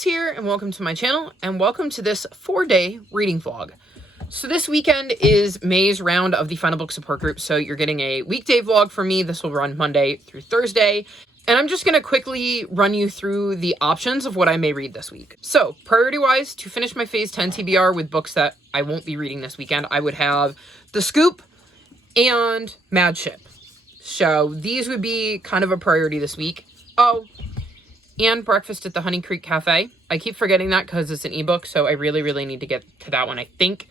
Alice here, and welcome to my channel, and welcome to this 4-day reading vlog. So this weekend is May's round of the Final Book Support Group, so you're getting a weekday vlog from me. This will run Monday through Thursday, and I'm just going to quickly run you through the options of what I may read this week. So, priority-wise, to finish my Phase 10 TBR with books that I won't be reading this weekend, I would have The Scoop and Mad Ship. So, these would be kind of a priority this week. Oh, and Breakfast at the Honey Creek Cafe. I keep forgetting that because it's an ebook, so I really need to get to that one. I think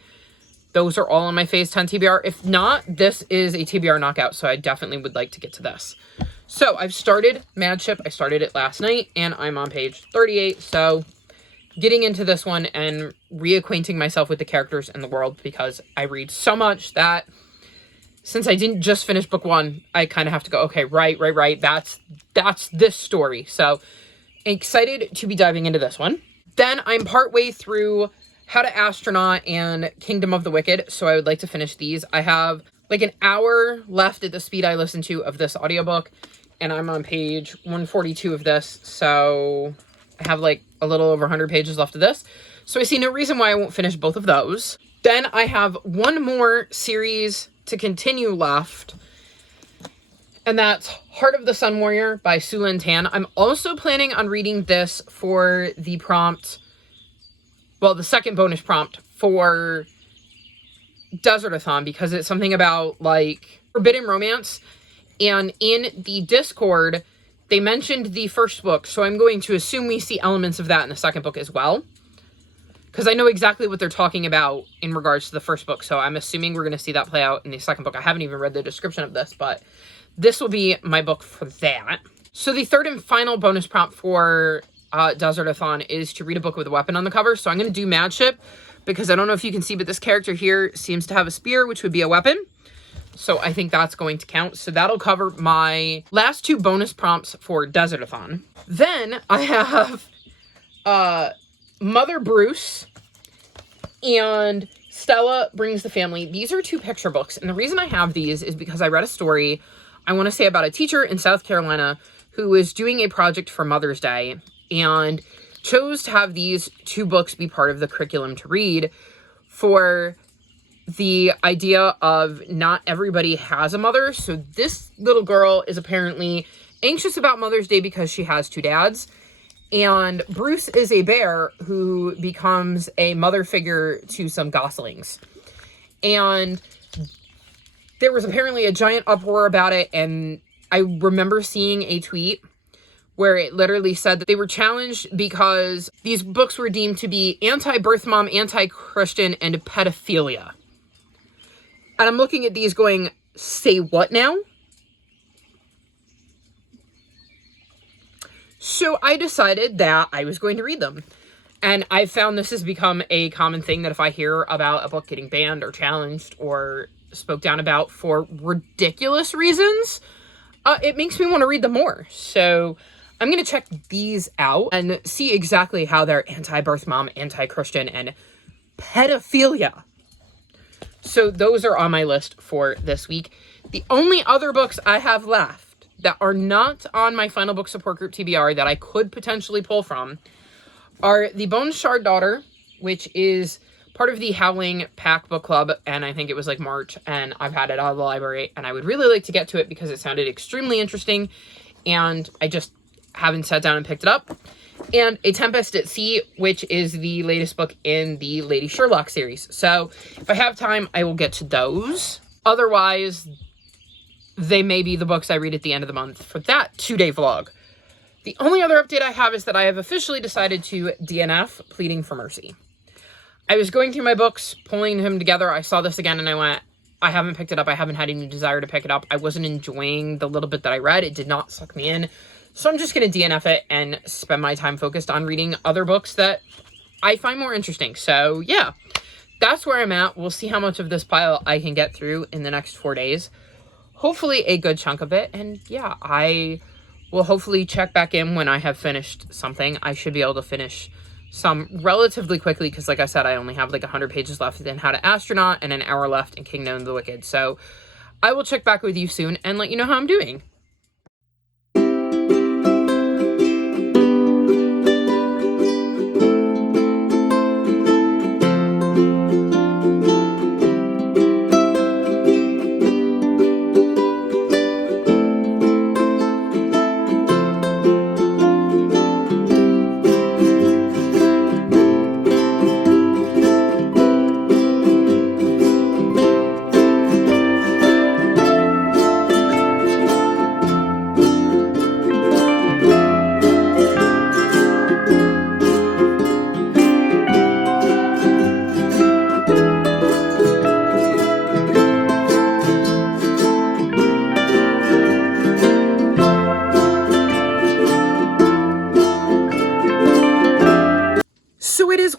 those are all on my Phase 10 TBR. If not, this is a TBR knockout, so I definitely would like to get to this. So I've started Mad Ship. I started it last night, and I'm on page 38, so getting into this one and reacquainting myself with the characters and the world, because I read so much that since I didn't just finish book one, I kind of have to go, okay, right, that's this story. So excited to be diving into this one. Then I'm partway through How to Astronaut and Kingdom of the Wicked, so I would like to finish these. I have like an hour left at the speed I listen to of this audiobook, and I'm on page 142 of this, so I have like a little over 100 pages left of this. So I see no reason why I won't finish both of those. Then I have one more series to continue left, and that's Heart of the Sun Warrior by Su Lin Tan. I'm also planning on reading this for the prompt, well, the second bonus prompt for Desert-a-thon, because it's something about, like, forbidden romance. And in the Discord, they mentioned the first book, so I'm going to assume we see elements of that in the second book as well, because I know exactly what they're talking about in regards to the first book, so I'm assuming we're going to see that play out in the second book. I haven't even read the description of this, but this will be my book for that. So the third and final bonus prompt for Desert-a-thon is to read a book with a weapon on the cover. So I'm going to do Mad Ship, because I don't know if you can see, but this character here seems to have a spear, which would be a weapon. So I think that's going to count. So that'll cover my last two bonus prompts for Desert-a-thon. Then I have Mother Bruce and Stella Brings the Family. These are two picture books, and the reason I have these is because I read a story, I want to say, about a teacher in South Carolina who was doing a project for Mother's Day and chose to have these two books be part of the curriculum to read, for the idea of not everybody has a mother. So this little girl is apparently anxious about Mother's Day because she has two dads. And Bruce is a bear who becomes a mother figure to some goslings. And there was apparently a giant uproar about it, and I remember seeing a tweet where it literally said that they were challenged because these books were deemed to be anti-birth mom, anti-Christian, and pedophilia. And I'm looking at these going, say what now? So I decided that I was going to read them. And I've found this has become a common thing, that if I hear about a book getting banned or challenged or spoke down about for ridiculous reasons, it makes me want to read them more. So I'm going to check these out and see exactly how they're anti-birth mom, anti-Christian, and pedophilia. So those are on my list for this week. The only other books I have left that are not on my Final Book Support Group TBR that I could potentially pull from are The Bone Shard Daughter, which is part of the Howling Pack Book Club, and I think it was like March, and I've had it out of the library, and I would really like to get to it because it sounded extremely interesting, and I just haven't sat down and picked it up. And A Tempest at Sea, which is the latest book in the Lady Sherlock series. So if I have time, I will get to those. Otherwise, they may be the books I read at the end of the month for that 2-day vlog. The only other update I have is that I have officially decided to DNF Pleading for Mercy. I was going through my books, pulling them together. I saw this again and I went, I haven't picked it up. I haven't had any desire to pick it up. I wasn't enjoying the little bit that I read. It did not suck me in. So I'm just going to DNF it and spend my time focused on reading other books that I find more interesting. So yeah, that's where I'm at. We'll see how much of this pile I can get through in the next 4 days. Hopefully a good chunk of it. And yeah, I will hopefully check back in when I have finished something. I should be able to finish some relatively quickly because, like I said, I only have like 100 pages left in How to Astronaut and an hour left in Kingdom of the Wicked. So I will check back with you soon and let you know how I'm doing.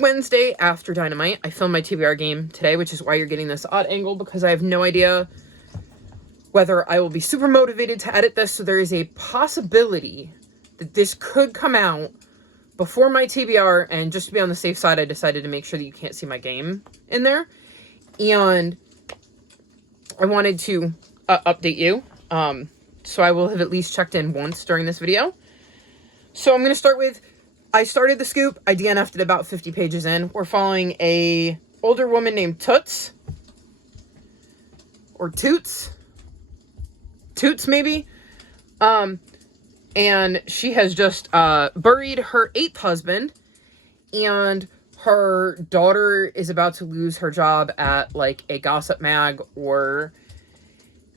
Wednesday after Dynamite. I filmed my TBR game today, which is why you're getting this odd angle, because I have no idea whether I will be super motivated to edit this. So there is a possibility that this could come out before my TBR, and just to be on the safe side, I decided to make sure that you can't see my game in there. And I wanted to update you. So I will have at least checked in once during this video. So I'm going to start with, I started the scoop. I DNF'd it about 50 pages in. We're following a older woman named Toots. Or Toots. Toots, maybe. And she has just buried her 8th husband. And her daughter is about to lose her job at, like, a gossip mag or,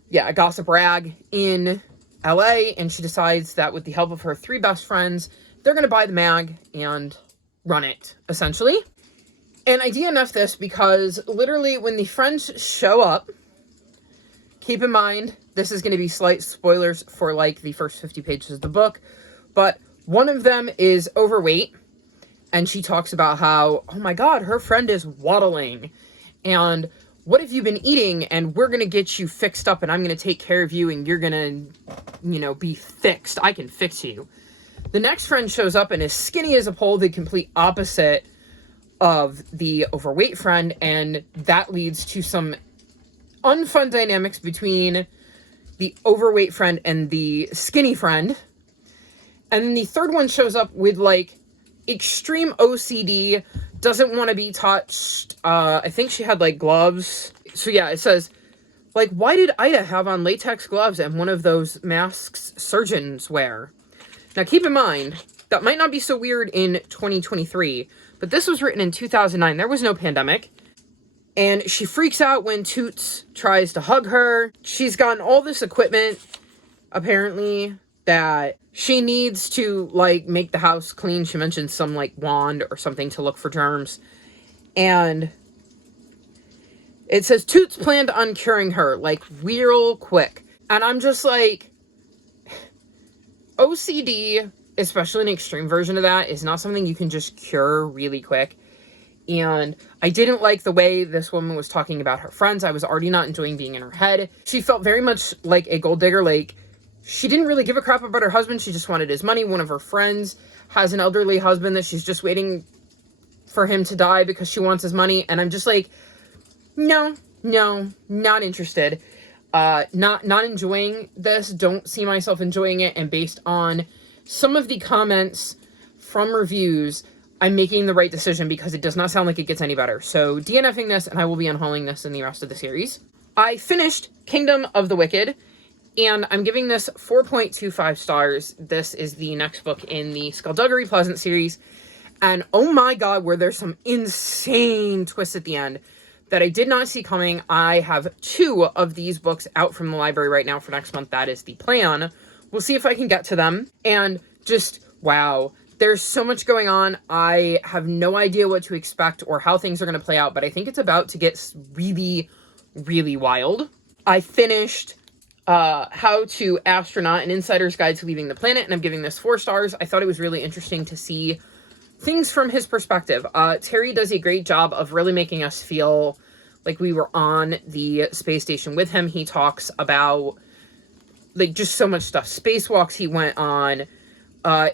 yeah, a gossip rag in LA. And she decides that with the help of her 3 best friends, they're going to buy the mag and run it, essentially. And I DNF this because literally when the friends show up, keep in mind, this is going to be slight spoilers for, like, the first 50 pages of the book, but one of them is overweight, and she talks about how, oh my god, her friend is waddling, and what have you been eating, and we're going to get you fixed up, and I'm going to take care of you, and you're going to, you know, be fixed. I can fix you. The next friend shows up and is skinny as a pole, the complete opposite of the overweight friend, and that leads to some unfun dynamics between the overweight friend and the skinny friend. And then the third one shows up with, like, extreme OCD, doesn't want to be touched. I think she had, like, gloves. So yeah, it says, like, why did Ida have on latex gloves and one of those masks surgeons wear? Now keep in mind, that might not be so weird in 2023, but this was written in 2009. There was no pandemic. And she freaks out when Toots tries to hug her. She's gotten all this equipment, apparently, that she needs to, like, make the house clean. She mentioned some, like, wand or something to look for germs. And it says Toots planned on curing her, like, real quick. And I'm just like, OCD, especially an extreme version of that, is not something you can just cure really quick. And I didn't like the way this woman was talking about her friends. I was already not enjoying being in her head. She felt very much like a gold digger. Like, she didn't really give a crap about her husband. She just wanted his money. One of her friends has an elderly husband that she's just waiting for him to die because she wants his money. And I'm just like, no, not interested. Not enjoying this. Don't see myself enjoying it. And based on some of the comments from reviews, I'm making the right decision because it does not sound like it gets any better. So DNFing this, and I will be unhauling this in the rest of the series. I finished Kingdom of the Wicked, and I'm giving this 4.25 stars. This is the next book in the Skullduggery Pleasant series. And oh my god, were there some insane twists at the end that I did not see coming. I have 2 of these books out from the library right now for next month. That is the plan. We'll see if I can get to them. And just, wow. There's so much going on. I have no idea what to expect or how things are going to play out, but I think it's about to get really, really wild. I finished How to Astronaut, an Insider's Guide to Leaving the Planet, and I'm giving this 4 stars. I thought it was really interesting to see things from his perspective. Terry does a great job of really making us feel like we were on the space station with him. He talks about, like, just so much stuff. Spacewalks he went on,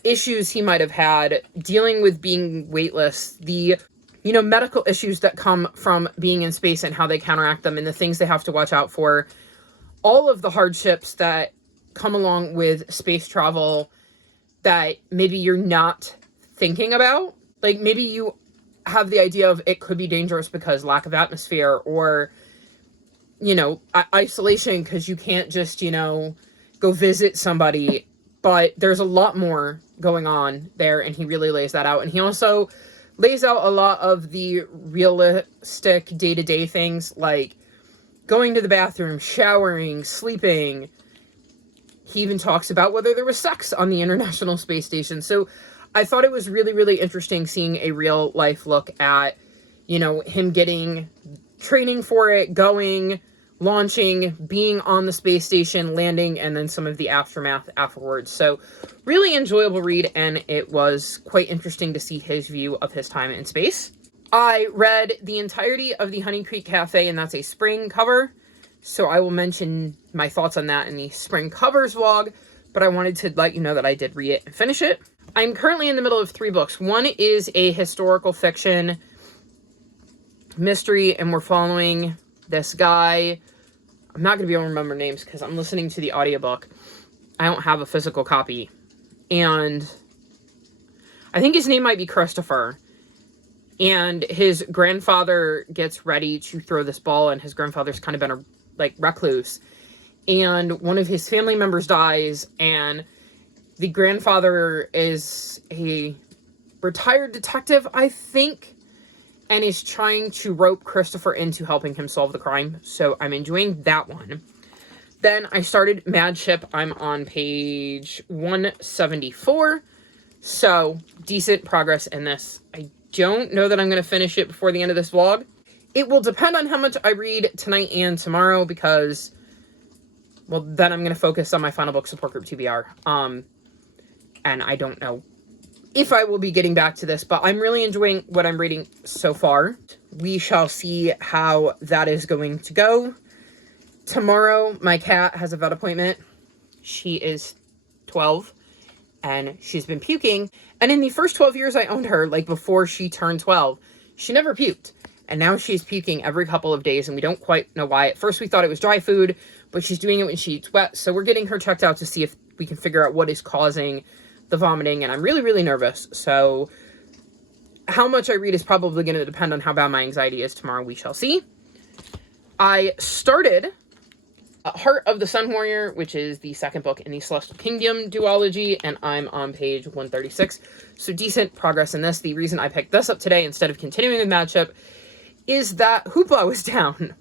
issues he might have had, dealing with being weightless, the, you know, medical issues that come from being in space and how they counteract them and the things they have to watch out for, all of the hardships that come along with space travel that maybe you're not thinking about. Like, maybe you have the idea of it could be dangerous because lack of atmosphere or, you know, isolation because you can't just, you know, go visit somebody. But there's a lot more going on there, and he really lays that out. And he also lays out a lot of the realistic day-to-day things, like going to the bathroom, showering, sleeping. He even talks about whether there was sex on the International Space Station. So I thought it was really, really interesting seeing a real-life look at, you know, him getting training for it, going, launching, being on the space station, landing, and then some of the aftermath afterwards. So really enjoyable read, and it was quite interesting to see his view of his time in space. I read the entirety of the Honey Creek Cafe, and that's a spring cover. So I will mention my thoughts on that in the spring covers vlog, but I wanted to let you know that I did read it and finish it. I'm currently in the middle of 3 books. One is a historical fiction mystery, and we're following this guy. I'm not going to be able to remember names because I'm listening to the audiobook. I don't have a physical copy. And I think his name might be Christopher. And his grandfather gets ready to throw this ball, and his grandfather's kind of been a recluse. And one of his family members dies, and the grandfather is a retired detective, I think, and is trying to rope Christopher into helping him solve the crime. So I'm enjoying that one. Then I started Mad Ship. I'm on page 174. So decent progress in this. I don't know that I'm going to finish it before the end of this vlog. It will depend on how much I read tonight and tomorrow because, well, then I'm going to focus on my final book support group TBR. And I don't know if I will be getting back to this, but I'm really enjoying what I'm reading so far. We shall see how that is going to go. Tomorrow, my cat has a vet appointment. She is 12, and she's been puking. And in the first 12 years I owned her, before she turned 12, she never puked. And now she's puking every couple of days, and we don't quite know why. At first, we thought it was dry food, but she's doing it when she eats wet. So we're getting her checked out to see if we can figure out what is causing the vomiting, and I'm really, really nervous. So how much I read is probably going to depend on how bad my anxiety is tomorrow. We shall see. I started Heart of the Sun Warrior, which is the second book in the Celestial Kingdom duology, and I'm on page 136. So decent progress in this. The reason I picked this up today instead of continuing with Mad Ship is that Hoopla was down.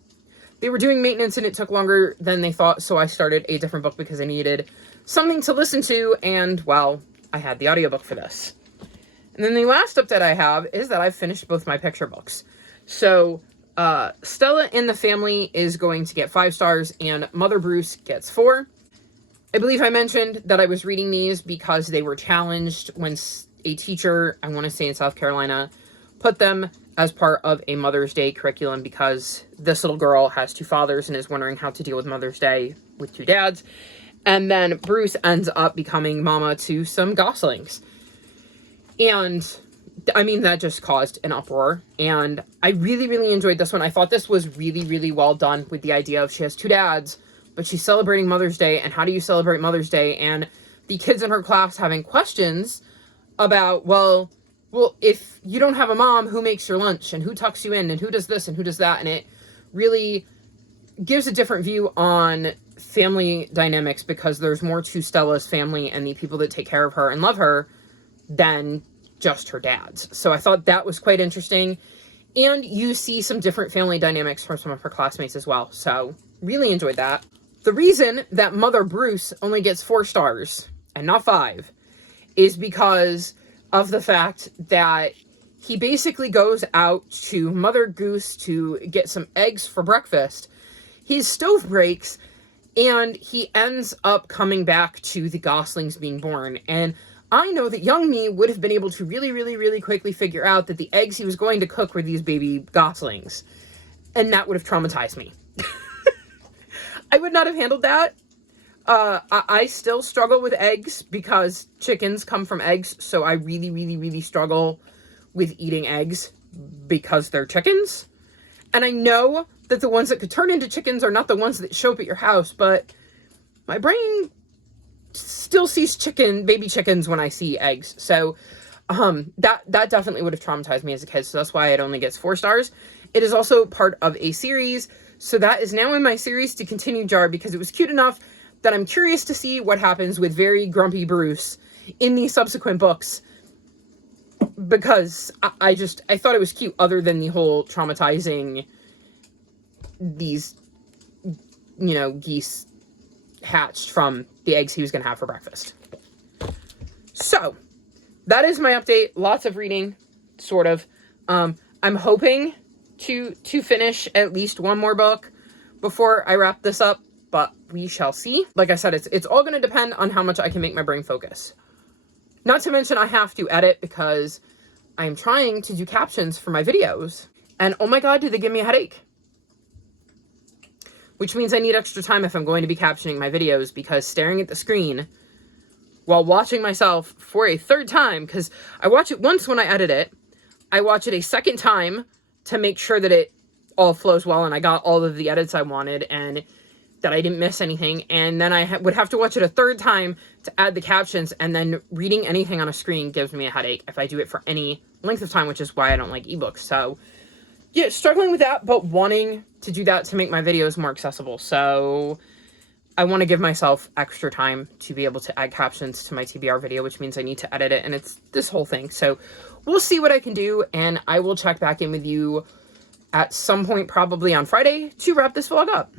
They were doing maintenance and it took longer than they thought, so I started a different book because I needed something to listen to, and, well, I had the audiobook for this. And then the last update I have is that I've finished both my picture books. So, Stella in the Family is going to get 5 stars, and Mother Bruce gets 4. I believe I mentioned that I was reading these because they were challenged when a teacher, I want to say in South Carolina, put them as part of a Mother's Day curriculum because this little girl has 2 fathers and is wondering how to deal with Mother's Day with 2 dads. And then Bruce ends up becoming mama to some goslings. And, I mean, that just caused an uproar. And I really, really enjoyed this one. I thought this was really, really well done with the idea of she has 2 dads, but she's celebrating Mother's Day. And how do you celebrate Mother's Day? And the kids in her class having questions about, well, if you don't have a mom, who makes your lunch? And who tucks you in? And who does this? And who does that? And it really gives a different view on family dynamics because there's more to Stella's family and the people that take care of her and love her than just her dad's. So I thought that was quite interesting. And you see some different family dynamics from some of her classmates as well. So really enjoyed that. The reason that Mother Bruce only gets 4 stars and not 5 is because of the fact that he basically goes out to Mother Goose to get some eggs for breakfast. His stove breaks, and he ends up coming back to the goslings being born. And I know that young me would have been able to really, really, really quickly figure out that the eggs he was going to cook were these baby goslings. And that would have traumatized me. I would not have handled that. I still struggle with eggs because chickens come from eggs. So I really, really, really struggle with eating eggs because they're chickens. And I know that the ones that could turn into chickens are not the ones that show up at your house, but my brain still sees baby chickens when I see eggs. So that definitely would have traumatized me as a kid. So that's why it only gets 4 stars. It is also part of a series. So that is now in my series to continue jar because it was cute enough that I'm curious to see what happens with very grumpy Bruce in the subsequent books. Because I thought it was cute other than the whole traumatizing these, geese hatched from the eggs he was going to have for breakfast. So, that is my update. Lots of reading, sort of. I'm hoping to finish at least one more book before I wrap this up, but we shall see. Like I said, it's all going to depend on how much I can make my brain focus. Not to mention I have to edit because I'm trying to do captions for my videos. And oh my God, did they give me a headache? Which means I need extra time if I'm going to be captioning my videos, because staring at the screen while watching myself for a third time, because I watch it once when I edit it, I watch it a second time to make sure that it all flows well and I got all of the edits I wanted and that I didn't miss anything. And then I would have to watch it a third time to add the captions, and then reading anything on a screen gives me a headache if I do it for any length of time, which is why I don't like ebooks. So yeah, struggling with that, but wanting to do that to make my videos more accessible. So I want to give myself extra time to be able to add captions to my TBR video, which means I need to edit it, and it's this whole thing. So we'll see what I can do, and I will check back in with you at some point, probably on Friday, to wrap this vlog up.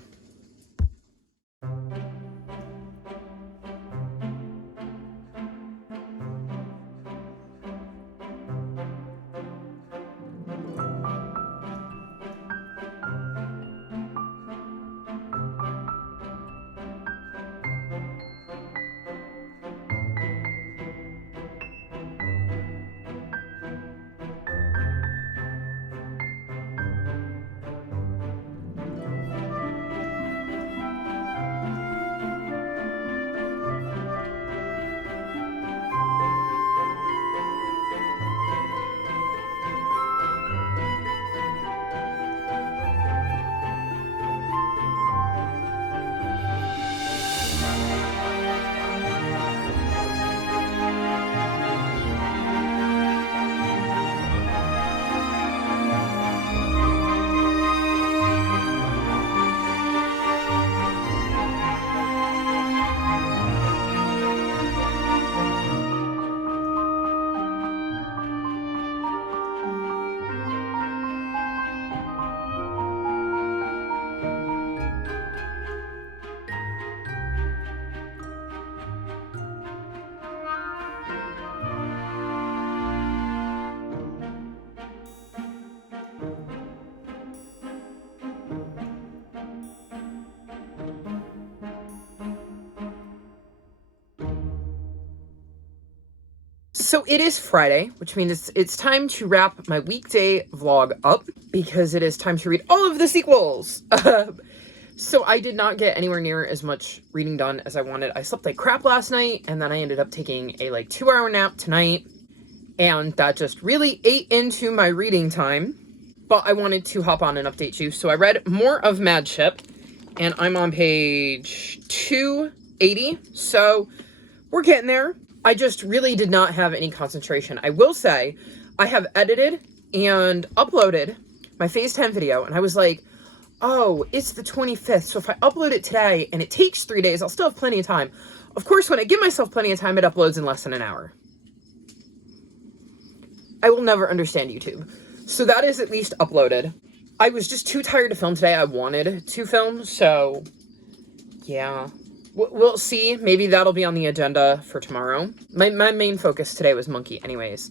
So it is Friday, which means it's time to wrap my weekday vlog up, because it is time to read all of the sequels. So I did not get anywhere near as much reading done as I wanted. I slept like crap last night, and then I ended up taking a like 2-hour nap tonight, and that just really ate into my reading time. But I wanted to hop on and update you. So I read more of Mad Ship, and I'm on page 280. So we're getting there. I just really did not have any concentration. I will say, I have edited and uploaded my Phase 10 video, and I was like, oh, it's the 25th, so if I upload it today, and it takes 3 days, I'll still have plenty of time. Of course, when I give myself plenty of time, it uploads in less than an hour. I will never understand YouTube. So that is at least uploaded. I was just too tired to film today. I wanted to film, so yeah. We'll see. Maybe that'll be on the agenda for tomorrow. My main focus today was Monkey anyways.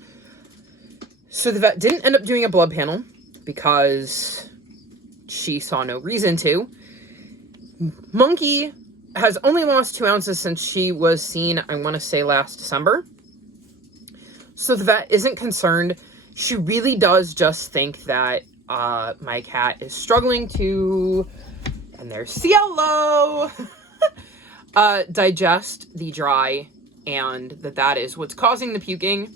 So the vet didn't end up doing a blood panel because she saw no reason to. Monkey has only lost 2 ounces since she was seen, I want to say, last December. So the vet isn't concerned. She really does just think that my cat is struggling to, and there's Cielo, digest the dry, and that is what's causing the puking.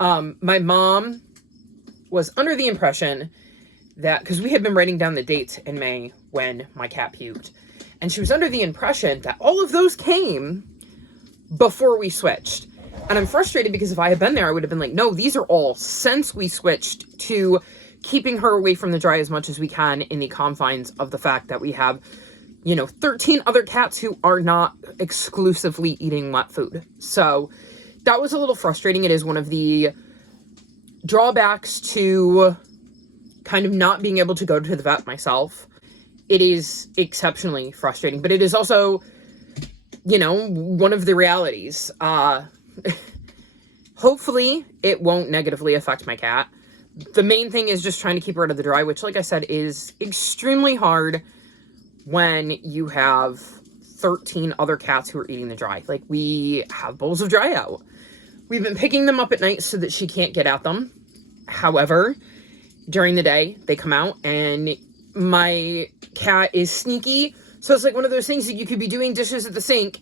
My mom was under the impression that, because we had been writing down the dates in May when my cat puked, and she was under the impression that all of those came before we switched. And I'm frustrated because if I had been there, I would have been like, no, these are all since we switched to keeping her away from the dry as much as we can, in the confines of the fact that we have, 13 other cats who are not exclusively eating wet food. So that was a little frustrating. It is one of the drawbacks to kind of not being able to go to the vet myself. It is exceptionally frustrating, but it is also, one of the realities. Hopefully it won't negatively affect my cat. The main thing is just trying to keep her out of the dry, which, like I said, is extremely hard when you have 13 other cats who are eating the dry. Like, we have bowls of dry out. We've been picking them up at night so that she can't get at them. However, during the day, they come out, and my cat is sneaky. So it's like one of those things that you could be doing dishes at the sink,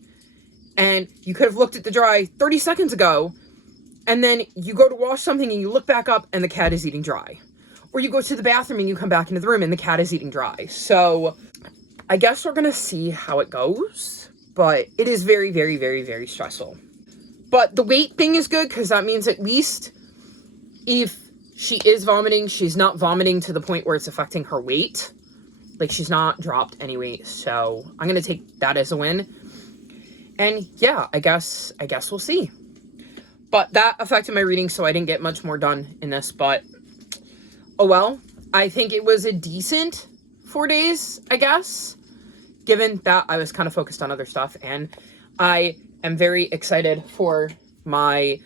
and you could have looked at the dry 30 seconds ago, and then you go to wash something and you look back up and the cat is eating dry. Or you go to the bathroom and you come back into the room and the cat is eating dry. So I guess we're going to see how it goes, but it is very, very, very, very stressful. But the weight thing is good because that means at least if she is vomiting, she's not vomiting to the point where it's affecting her weight. Like, she's not dropped any weight. So I'm going to take that as a win. And yeah, I guess we'll see. But that affected my reading, so I didn't get much more done in this. But, oh well. I think it was a decent 4 days, I guess. Given that I was kind of focused on other stuff. And I am very excited for my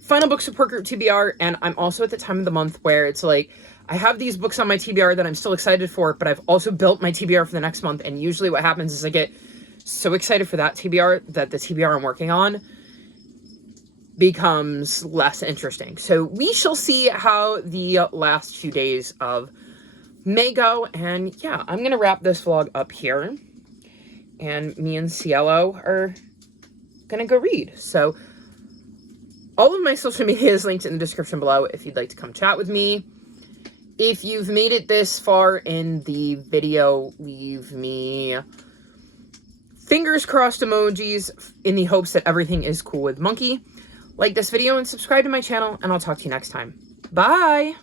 final book support group TBR. And I'm also at the time of the month where it's like, I have these books on my TBR that I'm still excited for, but I've also built my TBR for the next month. And usually what happens is I get so excited for that TBR that the TBR I'm working on becomes less interesting. So we shall see how the last few days of May go. And yeah, I'm going to wrap this vlog up here. And me and Cielo are going to go read. So all of my social media is linked in the description below if you'd like to come chat with me. If you've made it this far in the video, leave me fingers crossed emojis in the hopes that everything is cool with Monkey. Like this video and subscribe to my channel, and I'll talk to you next time. Bye!